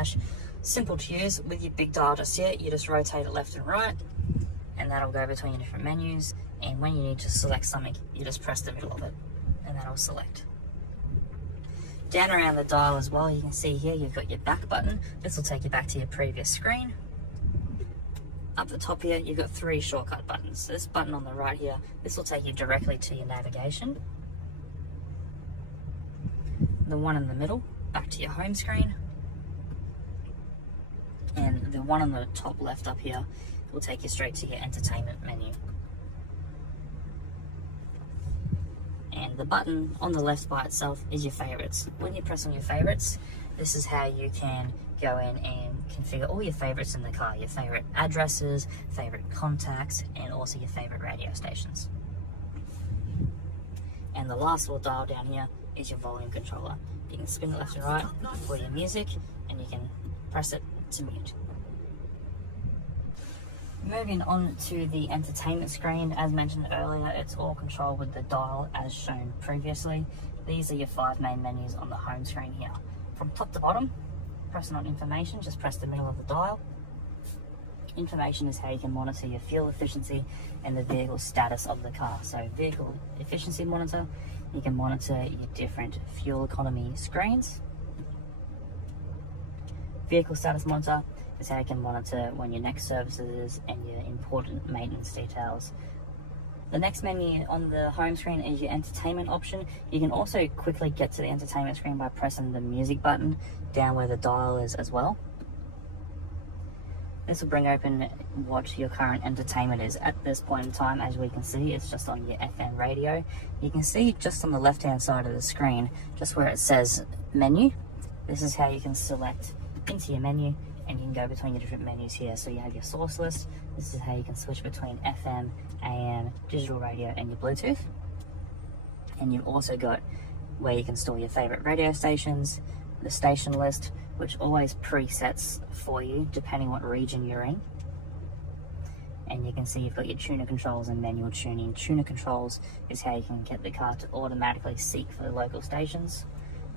hash. Simple to use. With your big dial just here, you just rotate it left and right, and that'll go between your different menus. And when you need to select something, you just press the middle of it, and that'll select. Down around the dial as well, you can see here you've got your back button. This will take you back to your previous screen. Up the top here, you've got 3 shortcut buttons. This button on the right here, this will take you directly to your navigation. The one in the middle, back to your home screen. And the one on the top left up here will take you straight to your entertainment menu. And the button on the left by itself is your favorites. When you press on your favorites, this is how you can go in and configure all your favorites in the car. Your favorite addresses, favorite contacts, and also your favorite radio stations. And the last little dial down here is your volume controller. You can spin it left and right for your music, and you can press it to mute. Moving on to the entertainment screen, as mentioned earlier, it's all controlled with the dial as shown previously. These are your 5 main menus on the home screen here. From top to bottom, pressing on information, just press the middle of the dial. Information is how you can monitor your fuel efficiency and the vehicle status of the car. So vehicle efficiency monitor, you can monitor your different fuel economy screens. Vehicle status monitor is how you can monitor when your next service is and your important maintenance details. The next menu on the home screen is your entertainment option. You can also quickly get to the entertainment screen by pressing the music button down where the dial is as well. This will bring open what your current entertainment is. At this point in time, as we can see, it's just on your FM radio. You can see just on the left hand side of the screen, just where it says menu. This is how you can select into your menu, and you can go between your different menus here. So you have your source list. This is how you can switch between FM, AM, digital radio, and your Bluetooth. And you've also got where you can store your favorite radio stations, the station list, which always presets for you depending what region you're in. And you can see you've got your tuner controls and manual tuning. Tuner controls is how you can get the car to automatically seek for the local stations.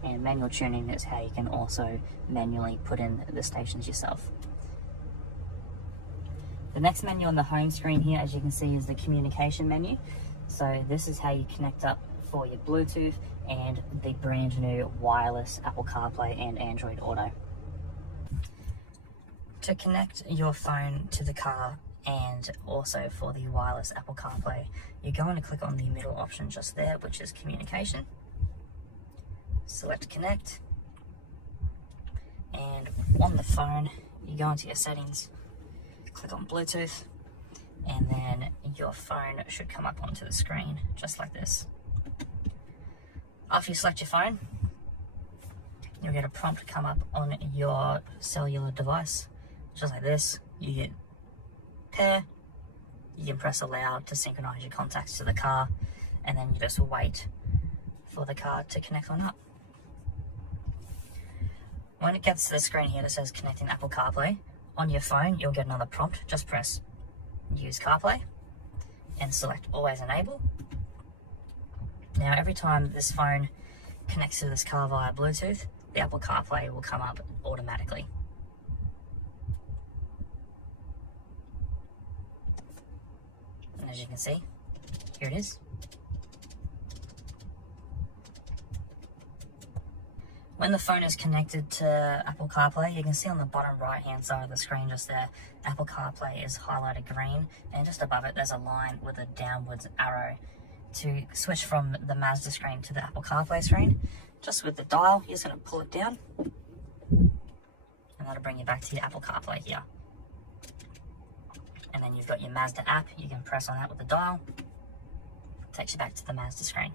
And manual tuning is how you can also manually put in the stations yourself. The next menu on the home screen here, as you can see, is the communication menu. So this is how you connect up for your Bluetooth and the brand new wireless Apple CarPlay and Android Auto. To connect your phone to the car and also for the wireless Apple CarPlay, you're going to click on the middle option just there, which is communication. Select connect, and on the phone you go into your settings, click on Bluetooth, and then your phone should come up onto the screen just like this. After you select your phone, you'll get a prompt come up on your cellular device just like this. You hit pair, you can press allow to synchronize your contacts to the car, and then you just wait for the car to connect on up. When it gets to the screen here that says connecting Apple CarPlay, on your phone you'll get another prompt. Just press use CarPlay and select always enable. Now every time this phone connects to this car via Bluetooth, the Apple CarPlay will come up automatically. And as you can see, here it is. When the phone is connected to Apple CarPlay, you can see on the bottom right hand side of the screen just there, Apple CarPlay is highlighted green, and just above it there's a line with a downwards arrow to switch from the MAZDA screen to the Apple CarPlay screen. Just with the dial, you're just going to pull it down, and that'll bring you back to your Apple CarPlay here. And then you've got your MAZDA app, you can press on that with the dial, takes you back to the MAZDA screen.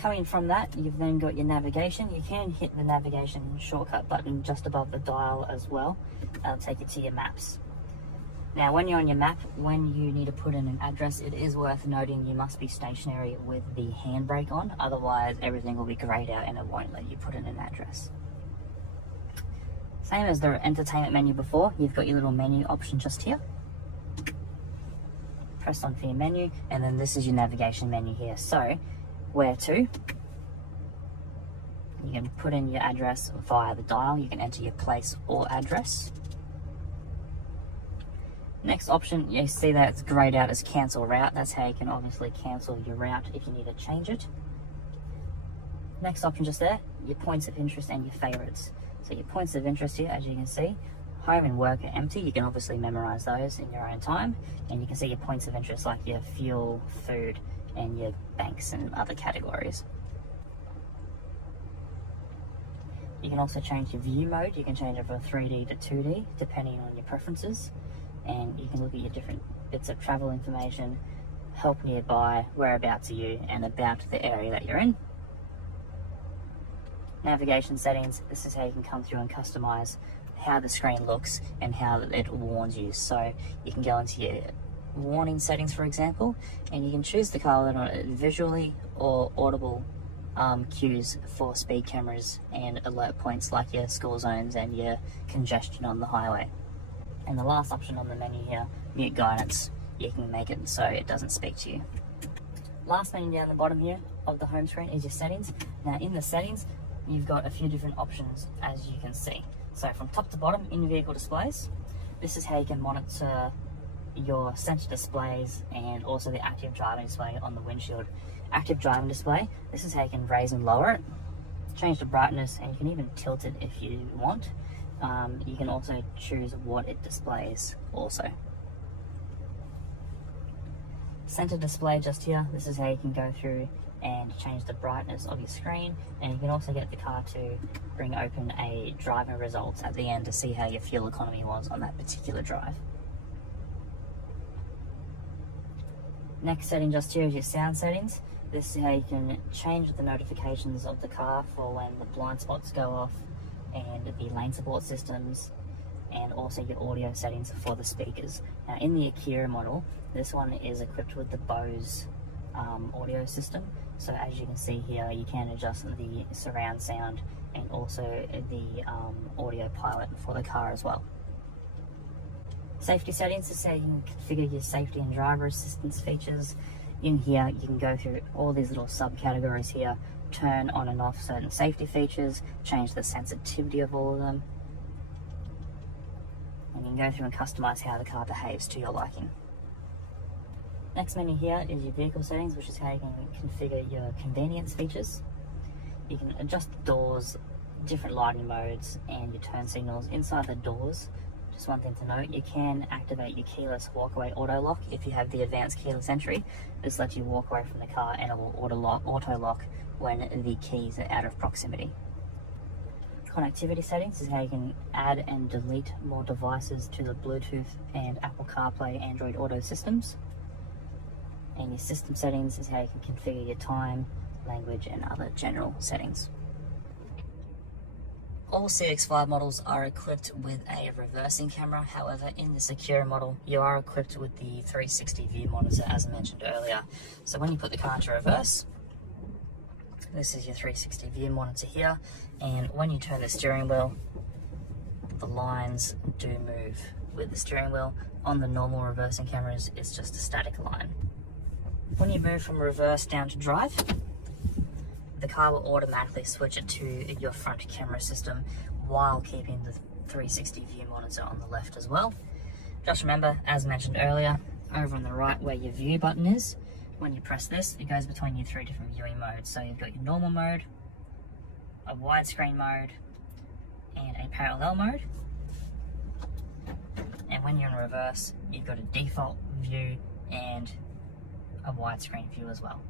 Coming from that, you've then got your navigation. You can hit the navigation shortcut button just above the dial as well. That'll take you to your maps. Now, when you're on your map, when you need to put in an address, it is worth noting you must be stationary with the handbrake on. Otherwise, everything will be grayed out and it won't let you put in an address. Same as the entertainment menu before, you've got your little menu option just here. Press on for your menu, and then this is your navigation menu here. So, where to? You You can put in your address via the dial. You can enter your place or address. Next option, you see that it's grayed out as cancel route. That's how you can obviously cancel your route if you need to change it. Next option just there, your points of interest and your favorites. So your points of interest here, as you can see, home and work are empty. You can obviously memorize those in your own time. And you can see your points of interest like your fuel, food, and your banks and other categories. You can also change your view mode. You can change it from 3D to 2D, depending on your preferences. And you can look at your different bits of travel information, help nearby, whereabouts are you, and about the area that you're in. Navigation settings, this is how you can come through and customize how the screen looks and how it warns you. So you can go into your warning settings, for example, and you can choose the color on visually or audible cues for speed cameras and alert points like your school zones and your congestion on the highway. And the last option on the menu here, mute guidance, you can make it so it doesn't speak to you. Last menu down the bottom here of the home screen is your settings. Now in the settings, you've got a few different options, as you can see. So from top to bottom, in vehicle displays, this is how you can monitor your center displays and also the active driving display on the windshield. Active driving display, this is how you can raise and lower it, change the brightness, and you can even tilt it if you want. You can also choose what it displays also. Center display just here, this is how you can go through and change the brightness of your screen, and you can also get the car to bring open a driving results at the end to see how your fuel economy was on that particular drive. Next setting just here is your sound settings. This is how you can change the notifications of the car for when the blind spots go off, and the lane support systems, and also your audio settings for the speakers. Now in the Akira model, this one is equipped with the Bose audio system. So as you can see here, you can adjust the surround sound and also the audio pilot for the car as well. Safety settings is how you can configure your safety and driver assistance features. In here, you can go through all these little subcategories here, turn on and off certain safety features, change the sensitivity of all of them, and you can go through and customize how the car behaves to your liking. Next menu here is your vehicle settings, which is how you can configure your convenience features. You can adjust the doors, different lighting modes, and your turn signals inside the doors. Just one thing to note, you can activate your keyless walkaway auto lock if you have the advanced keyless entry. This lets you walk away from the car and it will auto lock when the keys are out of proximity. Connectivity settings is how you can add and delete more devices to the Bluetooth and Apple CarPlay Android Auto systems. And your system settings is how you can configure your time, language, and other general settings. All CX-5 models are equipped with a reversing camera. However, in the Akira model, you are equipped with the 360 view monitor, as I mentioned earlier. So when you put the car into reverse, this is your 360 view monitor here, and when you turn the steering wheel, the lines do move with the steering wheel. On the normal reversing cameras, it's just a static line. When you move from reverse down to drive, the car will automatically switch it to your front camera system while keeping the 360 view monitor on the left as well. Just remember, as mentioned earlier, over on the right where your view button is, when you press this, it goes between your three different viewing modes. So you've got your normal mode, a widescreen mode, and a parallel mode. And when you're in reverse, you've got a default view and a widescreen view as well.